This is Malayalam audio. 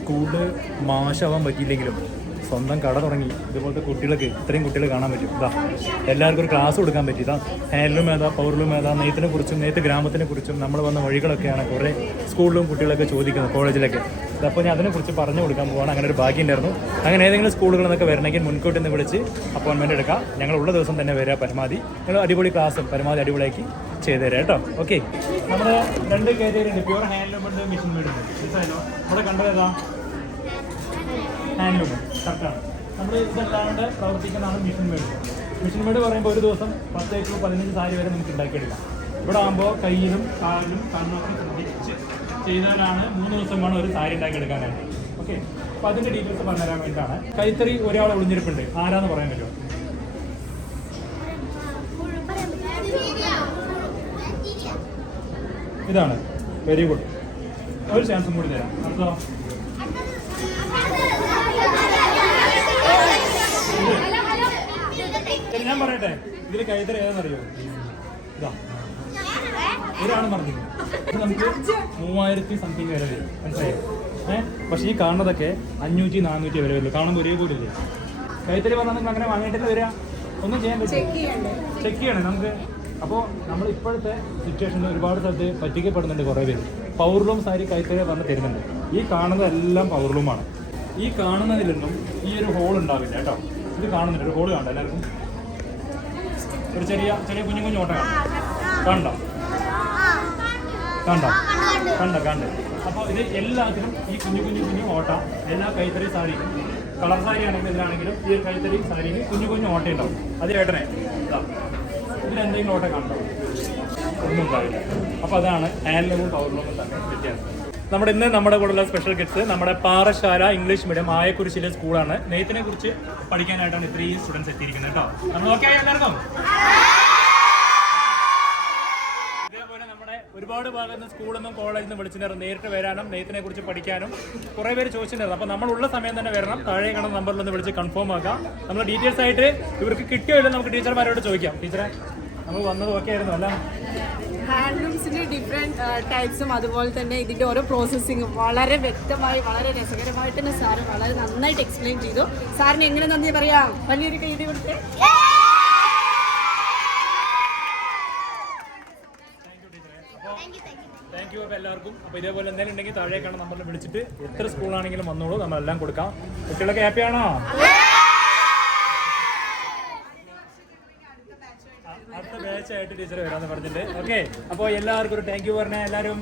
സ്കൂളിൽ മാഷാവാൻ പറ്റിയില്ലെങ്കിലും സ്വന്തം കട തുടങ്ങി ഇതുപോലത്തെ കുട്ടികൾക്ക് ഇത്രയും കുട്ടികൾ കാണാൻ പറ്റും. ഇതാ എല്ലാവർക്കും ഒരു ക്ലാസ് കൊടുക്കാൻ പറ്റി. ഇതാ ഹാൻഡ്ലൂം ഏതാ, പവർലൂം ഏതാ, നെയ്ത്തിനെ കുറിച്ചും നെയ്ത്ത് ഗ്രാമത്തിനെ കുറിച്ചും നമ്മൾ വന്ന വഴികളൊക്കെയാണ് കുറേ സ്കൂളിലും കുട്ടികളൊക്കെ ചോദിക്കുന്നത്, കോളേജിലൊക്കെ. അപ്പോൾ ഞാൻ അതിനെക്കുറിച്ച് പറഞ്ഞു കൊടുക്കാൻ പോവാണ്. അങ്ങനെ ഒരു ഭാഗ്യം ഉണ്ടായിരുന്നു. അങ്ങനെ ഏതെങ്കിലും സ്കൂളുകളിൽ നിന്നൊക്കെ വരണമെങ്കിൽ മുൻകൂട്ടി നിന്ന് വിളിച്ച് അപ്പോയിൻമെൻറ്റ് എടുക്കാം. ഞങ്ങളുള്ള ദിവസം തന്നെ വരിക. പരമാവധി ഞങ്ങൾ അടിപൊളി ക്ലാസ്സും പരമാവധി അടിപൊളിയാക്കി ചെയ്തു തരാം കേട്ടോ. ഓക്കെ, നമ്മുടെ 2 കാറ്റഗറി ഉണ്ട്. പ്യൂർ ഹാൻഡ്ലൂം ഉണ്ട്, മെഷീൻ മെയ്ഡ് ഉണ്ട്. മനസ്സിലായല്ലോ? നമ്മുടെ കണ്ടത് ഏതാ? ഹാൻഡ്ലൂം കറക്റ്റാണ്. നമ്മൾ ഇതല്ലാണ്ട് പ്രവർത്തിക്കുന്നതാണ് മെഷീൻ മെയ്ഡ്. മെഷീൻ മെയ്ഡ് പറയുമ്പോൾ ഒരു ദിവസം 10 to 15 സാരി വരെ നമുക്ക് ഉണ്ടാക്കിയെടുക്കാം. ഇവിടെ ആകുമ്പോൾ കയ്യിലും കാലിലും കണ്ണൊക്കെ ശ്രദ്ധിച്ച് ചെയ്താലാണ് 3 ദിവസം വേണം ഒരു സാരി ഉണ്ടാക്കിയെടുക്കാനായിട്ട്. ഓക്കെ, അപ്പോൾ അതിൻ്റെ ഡീറ്റെയിൽസ് പറഞ്ഞുതരാൻ വേണ്ടിയിട്ടാണ്. കൈത്തറി ഒരാൾ ഒളിഞ്ഞിരിപ്പുണ്ട്. ആരാന്ന് പറയാൻ പറ്റുമോ? ഇതാണ്. Very good. ഒരു ചാൻസും കൂടി തരാം. അടുത്തോ? ഞാൻ പറയട്ടെ, ഇതിൽ കൈത്തറി ഏതെന്നറിയോ? ഇതാ ഒരാണ് പറഞ്ഞത്. ഇത് നമുക്ക് 3000 സംതിങ് വരെ വരും. മനസ്സിലായോ? പക്ഷേ ഈ കാണുന്നതൊക്കെ 500-400 വരെ വരുള്ളൂ. കാണുമ്പോൾ ഒരേപോലെ ഇല്ലേ? കൈത്തറി പറഞ്ഞാൽ നിങ്ങൾ അങ്ങനെ വാങ്ങിയിട്ടല്ലേ വരിക? ഒന്നും ചെയ്യാൻ പറ്റില്ല. ചെക്ക് ചെയ്യണേ നമുക്ക്. അപ്പോൾ നമ്മൾ ഇപ്പോഴത്തെ സിറ്റുവേഷനിൽ ഒരുപാട് സ്ഥലത്ത് പറ്റിക്കപ്പെടുന്നുണ്ട് കുറേ പേര്. പവർലൂം സാരി കൈത്തറി പറഞ്ഞ് തരുന്നുണ്ട്. ഈ കാണുന്നതെല്ലാം പവർലൂമാണ്. ഈ കാണുന്നതിലൊന്നും ഈ ഒരു ഹോൾ ഉണ്ടാവില്ല കേട്ടോ. ഇത് കാണുന്നുണ്ട്, ഒരു ഹോൾ കാണണ്ട എല്ലാവർക്കും. ഒരു ചെറിയ ചെറിയ കുഞ്ഞു ഓട്ട കണ്ടോ? കണ്ട്. അപ്പോൾ ഇത് എല്ലാത്തിനും ഈ കുഞ്ഞു ഓട്ട എല്ലാ കൈത്തറി സാരിക്കും, കളർ സാരി ആണെങ്കിലും ഇതിലാണെങ്കിലും ഈ ഒരു കൈത്തറി സാരിക്ക് കുഞ്ഞു ഓട്ട ഉണ്ടാവും. അത് ചേട്ടനെ ഇതിലെന്തെങ്കിലും ഓട്ട കണ്ടോ? ഒന്നും ഉണ്ടാവില്ല. അപ്പോൾ അതാണ് ഹാൻഡ്ലൂമും പവർലൂമും തന്നെ വ്യത്യാസം. നമ്മുടെ കൂടെയുള്ള സ്പെഷ്യൽ കിഡ്സ് നമ്മുടെ പാറശാല ഇംഗ്ലീഷ് മീഡിയം ആയക്കുറിശ്ശിയിലെ സ്കൂളാണ്. നെയ്ത്തിനെ കുറിച്ച് പഠിക്കാനായിട്ടാണ് ഇത്രയും സ്റ്റുഡൻസ് എത്തിയിരിക്കുന്നത് കേട്ടോ. നമ്മൾ ഓക്കെ എല്ലാവർക്കും? ഇതേപോലെ നമ്മുടെ ഒരുപാട് ഭാഗത്ത് നിന്ന് സ്കൂളിൽ നിന്നും കോളേജിൽ നിന്നും വിളിച്ചിട്ടുണ്ടായിരുന്നു നേരിട്ട് വരാനും നെയ്ത്തിനെ കുറിച്ച് പഠിക്കാനും കുറേ പേര് ചോദിച്ചിട്ടുണ്ടായിരുന്നു. അപ്പോൾ നമ്മളുള്ള സമയം തന്നെ വരണം. താഴെ കാണുന്ന നമ്പറിൽ ഒന്ന് വിളിച്ച് കൺഫേം ആക്കാം. നമ്മൾ ഡീറ്റെയിൽസ് ആയിട്ട് ഇവർക്ക് കിട്ടിയോ ഇല്ലെന്ന് നമുക്ക് ടീച്ചർമാരോട് ചോദിക്കാം. ടീച്ചറെ, നമ്മൾ വന്നത് ഓക്കെ ആയിരുന്നു അല്ല? ഹാൻഡ്ലൂംസിന്റെ ഡിഫറെന്റ് ടൈപ്സും അതുപോലെ തന്നെ ഇതിന്റെ ഓരോ പ്രോസസ്സിങ്ങും വളരെ വ്യക്തമായി വളരെ രസകരമായിട്ട് തന്നെ സാറ് വളരെ നന്നായിട്ട് എക്സ്പ്ലെയിൻ ചെയ്തു. സാറിന് എങ്ങനെ നന്ദി പറയാം? വലിയൊരു കൈയ്യടി കൊടുത്ത്. Thank you. അപ്പോൾ എല്ലാവർക്കും അപ്പോൾ ഇതേപോലെ എന്തെങ്കിലും ഉണ്ടെങ്കിൽ താഴെ കാണാൻ നമ്പറിൽ വിളിച്ചിട്ട് എത്ര സ്കൂളാണെങ്കിലും വന്നോളൂ, നമ്മളെല്ലാം കൊടുക്കാം. കുട്ടികളൊക്കെ ഹാപ്പിയാണോ? അടുത്ത ബാച്ചായിട്ട് ടീച്ചർ വരാമെന്ന് പറഞ്ഞിട്ടുണ്ട്. ഓക്കെ, അപ്പോൾ എല്ലാവർക്കും ഒരു താങ്ക് യു പറഞ്ഞാൽ എല്ലാവരും